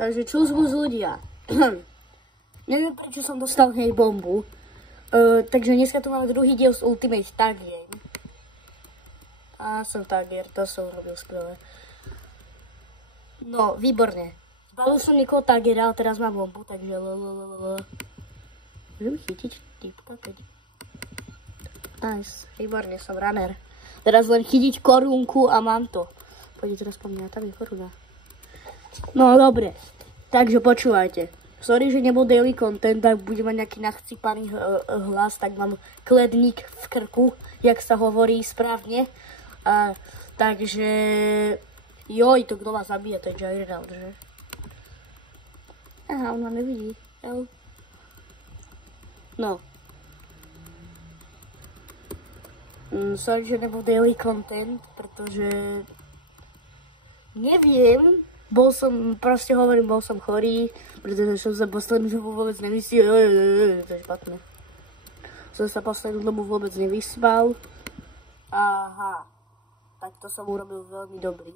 Takže čus ľudia. Neviem, prečo som dostal hneď bombu. Takže dneska tu máme druhý diel z Ultimate Tag Game. A som tagier, to som urobil skvelé. No, výborne. Zbavil som niekoho tagiera, ale teraz mám bombu, takže môžem chytiť typka, kedy. Nice, výborne, som runner. Teraz len chytiť korunku a mám to. Poďte teraz po mňa, tam je koruna. No, dobre. Takže počúvajte. Sorry, že nebol daily content, tak budem mať nejaký nachcípaný hlas, tak mám kledník v krku, jak sa hovorí správne. Takže... Joj, to kto ma zabije, to je Jyrenout, že? Aha, on ma nevidí. No. Sorry, že nebol daily content, pretože... Neviem. Bol som chorý, pretože som sa poslednú dobu vôbec nevyspal. To je špatné. Som sa poslednú dobu vôbec nevyspal. Aha. Tak to som urobil veľmi dobrý.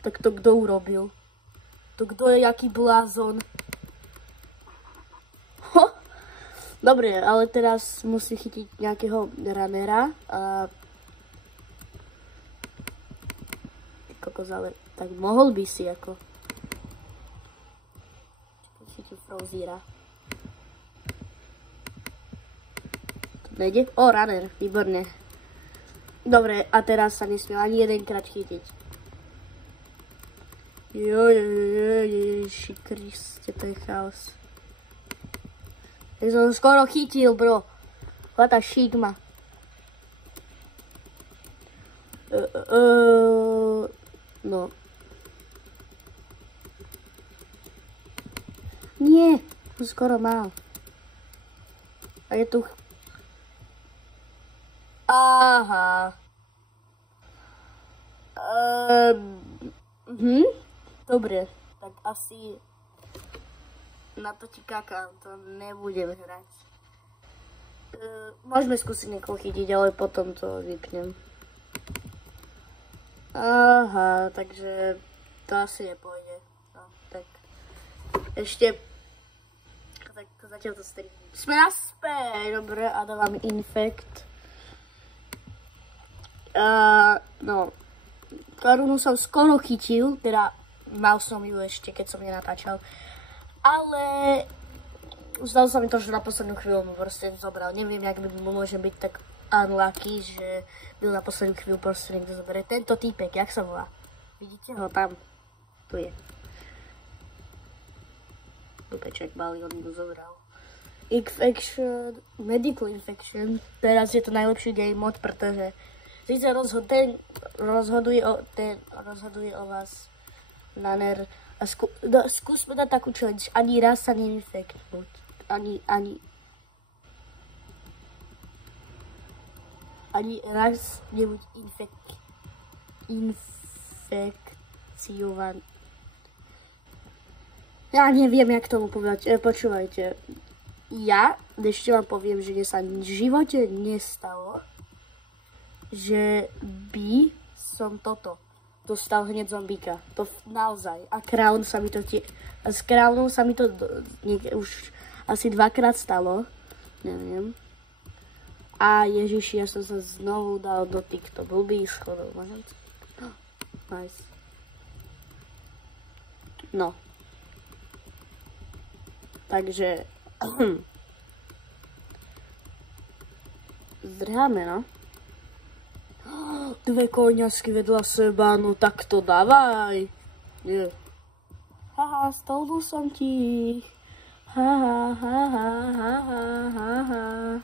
Tak to kto urobil? To kto je, jaký blázon? Dobre, ale teraz musí chytiť nejakého runnera. Tak mohol by si ako. Chytil Frozíra. To nejde? O, runner, výborne. Dobre, a teraz sa nesmiel ani jedenkrát chytiť. Ježiši Kriste, to je chaos. Ja som skoro chytil, bro. What a shigma. No. Nie, to skoro mal. A je tu... Aha. Dobre, tak asi na to ti kakám, to nebudem hrať. Môžeme skúsiť niekoho chytiť, ale potom to vypnem. Aha, takže to asi nepôjde. No, tak ešte tak zatiaľ to strím. Sme naspäť, dobre, a dávam infekt. No, korunu som skoro chytil, teda mal som ju ešte, keď som nenatáčal. Ale zdalo sa mi to, že na poslednú chvíľu mu proste zobral. Neviem, jak by môže byť tak unlucky, že byl na poslednú chvíľu proste niekto zoberie. Tento týpek, jak sa volá? Vidíte ho tam? Tu je. Dupeček malý, on mu zobral. Infection, medical infection. Teraz je to najlepší game mod, pretože síce rozhoduje o vás runner. A skúsme dať takú challenge. Ani raz sa neinfektnúť. Ani raz nebuď infekciovaný. Ja neviem, jak tomu povedať. Počúvajte. Ja ešte vám poviem, že sa v živote nestalo, že by som toto dostal hneď zombíka. To naozaj. A s Crownom sa mi to už asi dvakrát stalo. Neviem. A Ježiši, ja som sa znovu dal do týchto blbých schodov. Nice. No. Takže zdrháme, no. Dve koňasky vedľa seba, no tak to dávaj. Nie. Haha, stolnul som ti. Haha, haha, haha, haha.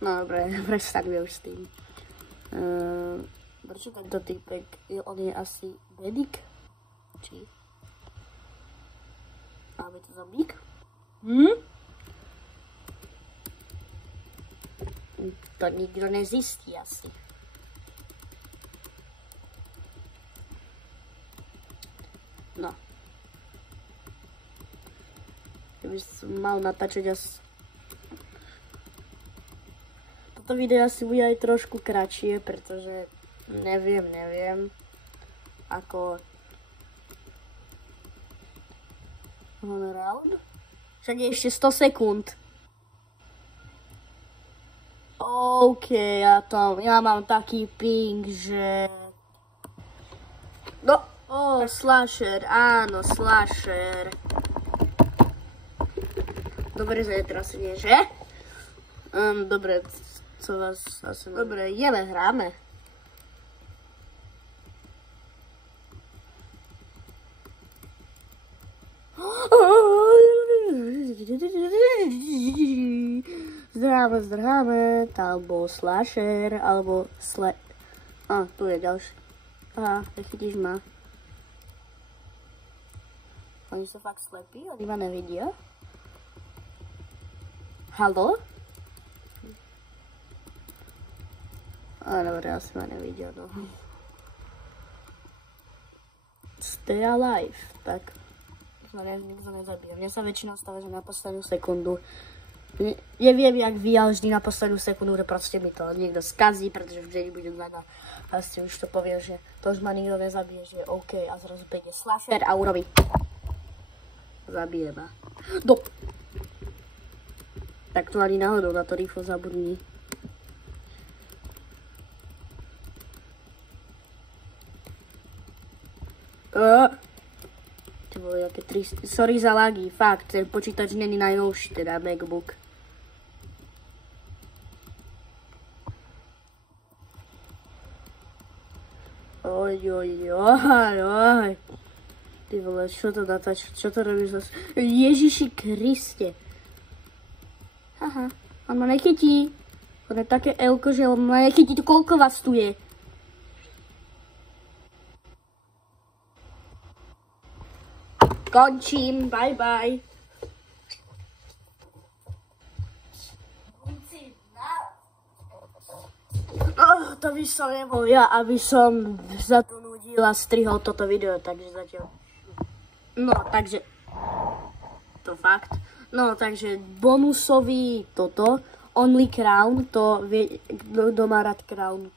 No dobre, prestaňme už s tým. Prečo tento týpek, on je asi medic? Či? Máme tu zombík? To nikto nezistí asi. No. Keby som mal natáčať asi... toto video asi bude aj trošku kratšie, pretože neviem, ako round? Však je ešte 100 sekúnd. OK, ja mám taký ping, že... No, slasher, áno, slasher. Dobre, zatrasené, že? Dobre, co vás asi... Dobre, ideme, hráme. Zdrháme, tam bol slasher, alebo tu je ďalší. Aha, nechytíš ma. Oni sú fakt slepí, oni ma nevidia. Haló? Dobre, asi ma nevidia, no. Stay alive, tak. Nikto nezabíja. Mňa sa väčšinou stáva, že na poslednú sekundu. Neviem, jak vy, ale vždy na poslednú sekundu, že proste mi to niekto skazí, pretože vždy budem znať a si už to povie, že to už ma nikto nezabije, že OK, a zrazu príde slasher a urobí. Zabije ma. Tak to ani náhodou, na to rýchlo zabudni. To bolo jaké trist. Sorry za lagy, fakt, ten počítač není najnovší, teda MacBook. Oj. Ty vole, čo to natáča, čo to robíš zase? Ježiši Kriste. Haha, on ma nechytí. On je také elko, že on ma nechytí, tu koľko vás tu je? Končím, bye bye. To by som nebol ja, aby som za to nudil a strihol toto video, takže zatiaľ. No, takže. To fakt. No, takže bonusový toto. Only Crown, to vie, kto má rád Crown,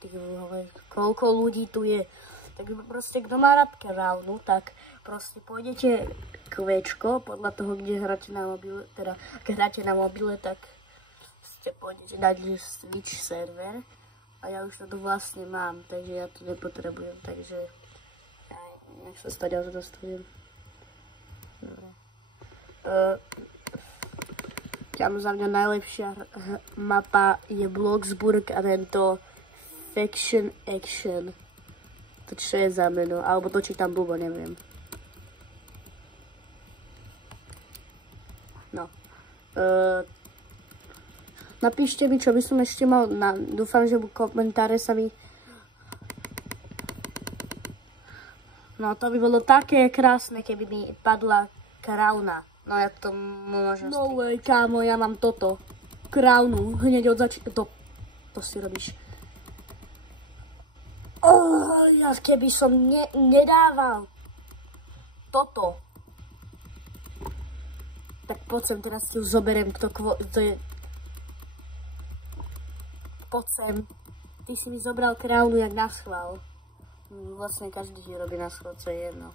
koľko ľudí tu je. Tak proste, kto má rád Crownu, tak proste pôjdete kvečko, podľa toho, kde hráte na mobile, teda ak hráte na mobile, tak ste pôjdete dať Switch server. A ja už to tu vlastne mám, takže ja to nepotrebujem, takže nech sa stať, dostavujem. Tam za mňa najlepšia mapa je Bloxburg a tento Faction Action. To čo je za meno, alebo to či tam blbo, neviem. No. Napíšte mi, čo by som ešte mal, dúfam, že komentáre sa mi... No to by bolo také krásne, keby mi padla Crowna. No ja to môžem... No way, kámo, ja mám toto. Crownu, hneď od začiatku. To si robíš. Ja keby som nedával toto. Tak poď sem, teraz ti už zoberiem, kto je... Poď sem. Ty si mi zobral Crownu jak na schvál. Vlastne každý ti robí na schvál, co je jedno.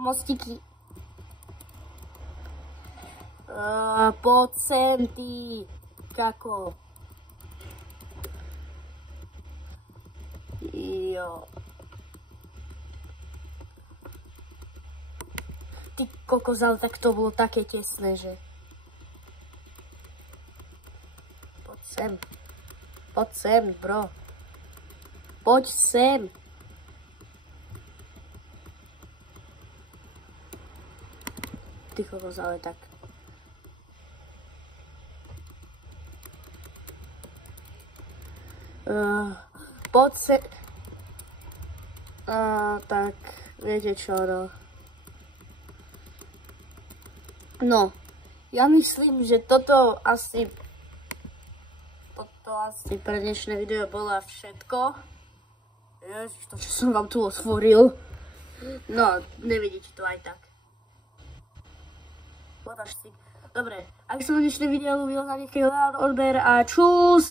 Mostiky. Poď sem, ty. Kako. Jo. Ty kokos, ale tak to bolo také tesné, že... Poď sem. Poď sem, bro. Poď sem. Ty kokos, ale tak. Poď sem. Tak, viete čo, no. No, ja myslím, že toto asi pre dnešné video bolo všetko. Ježiš, to čo som vám tu otvoril. No, nevidíte to aj tak. Dobre, ak som dnešné video ľúbil, zanechaj odber a čus!